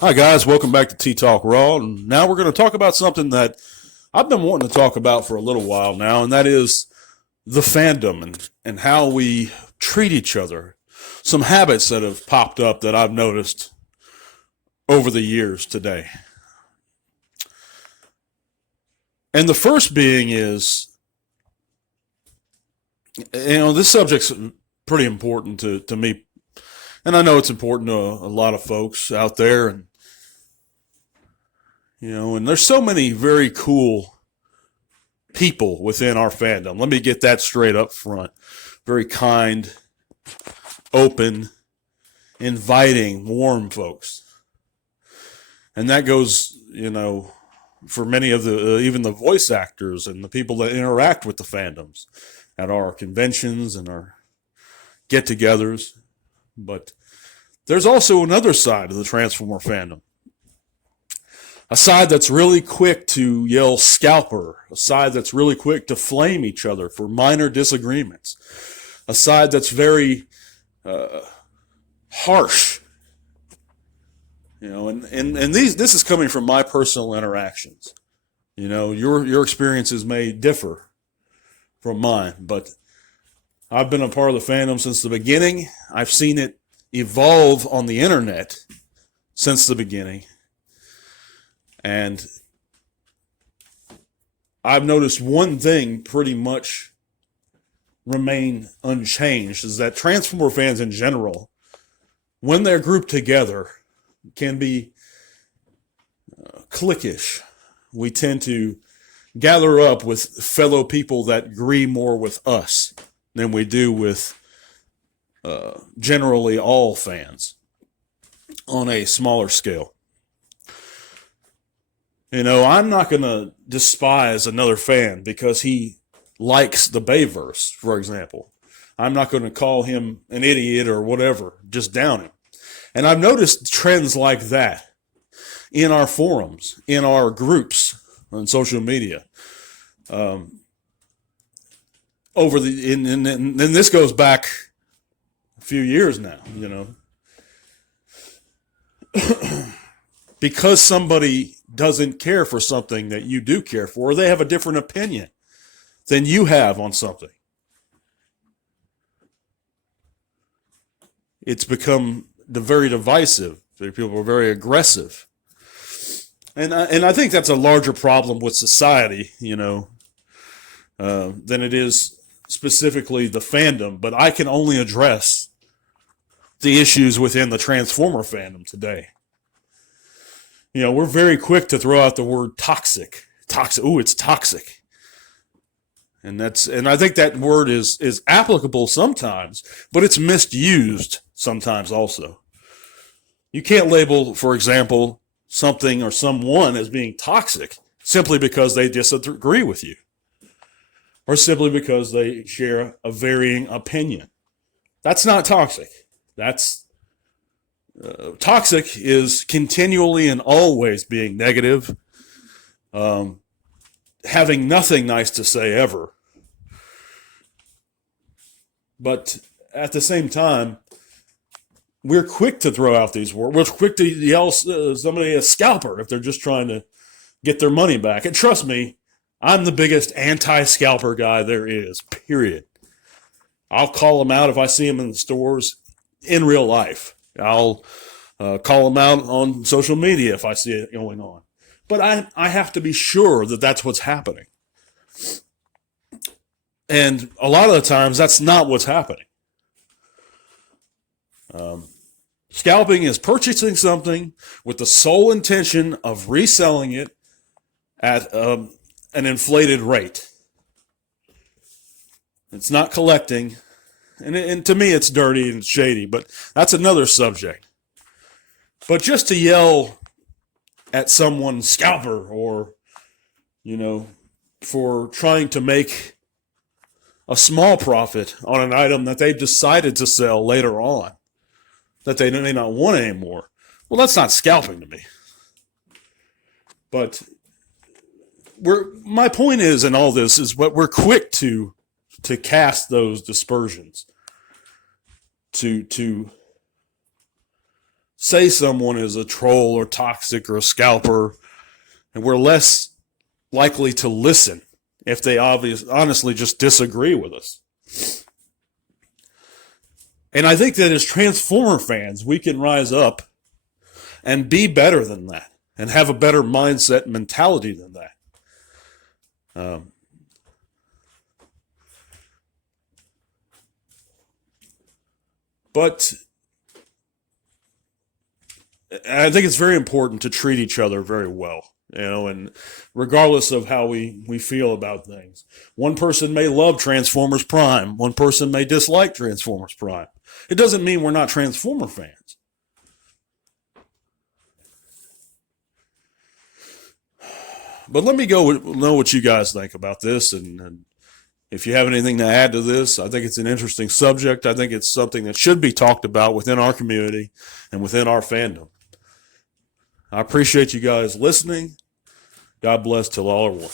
Hi, guys. Welcome back to Tea Talk Raw. And now we're going to talk about something that I've been wanting to talk about for a little while now, and that is the fandom and how we treat each other. Some habits that have popped up that I've noticed over the years today. And the first being is, this subject's pretty important to me. And I know it's important to a lot of folks out there. And there's so many very cool people within our fandom. Let me get that straight up front. Very kind, open, inviting, warm folks. And that goes, for many of the, even the voice actors and the people that interact with the fandoms at our conventions and our get-togethers. But there's also another side of the Transformer fandom. A side that's really quick to yell scalper. A side that's really quick to flame each other for minor disagreements. A side that's very harsh. This is coming from my personal interactions. Your experiences may differ from mine, but I've been a part of the fandom since the beginning. I've seen it evolve on the internet since the beginning. And I've noticed one thing pretty much remain unchanged, is that Transformer fans in general, when they're grouped together, can be cliquish. We tend to gather up with fellow people that agree more with us than we do with generally all fans on a smaller scale. I'm not going to despise another fan because he likes the Bayverse, for example. I'm not going to call him an idiot or whatever, just down him. And I've noticed trends like that in our forums, in our groups on social media. And this goes back a few years now, because somebody doesn't care for something that you do care for, or they have a different opinion than you have on something. It's become very divisive. People are very aggressive. And I think that's a larger problem with society, than it is specifically the fandom. But I can only address the issues within the Transformer fandom today. We're very quick to throw out the word toxic. Toxic. Ooh, it's toxic. And I think that word is applicable sometimes, but it's misused sometimes also. You can't label, for example, something or someone as being toxic simply because they disagree with you, or simply because they share a varying opinion. That's not toxic. That's toxic is continually and always being negative, having nothing nice to say ever. But at the same time, we're quick to throw out these words. We're quick to yell somebody a scalper if they're just trying to get their money back. And trust me, I'm the biggest anti-scalper guy there is, period. I'll call them out if I see them in the stores in real life. I'll call them out on social media if I see it going on. But I have to be sure that that's what's happening. And a lot of the times, that's not what's happening. Scalping is purchasing something with the sole intention of reselling it at an inflated rate. It's not collecting. And to me, it's dirty and shady, but that's another subject. But just to yell at someone scalper or, for trying to make a small profit on an item that they've decided to sell later on, that they may not want anymore, well, that's not scalping to me. But my point is in all this is what we're quick to cast those dispersions, to say someone is a troll or toxic or a scalper, and we're less likely to listen if they honestly just disagree with us. And I think that as Transformer fans, we can rise up and be better than that and have a better mindset and mentality than that. But I think it's very important to treat each other very well, and regardless of how we feel about things. One person may love Transformers Prime. One person may dislike Transformers Prime. It doesn't mean we're not Transformer fans. But let me know what you guys think about this, and if you have anything to add to this. I think it's an interesting subject. I think it's something that should be talked about within our community and within our fandom. I appreciate you guys listening. God bless till all are one.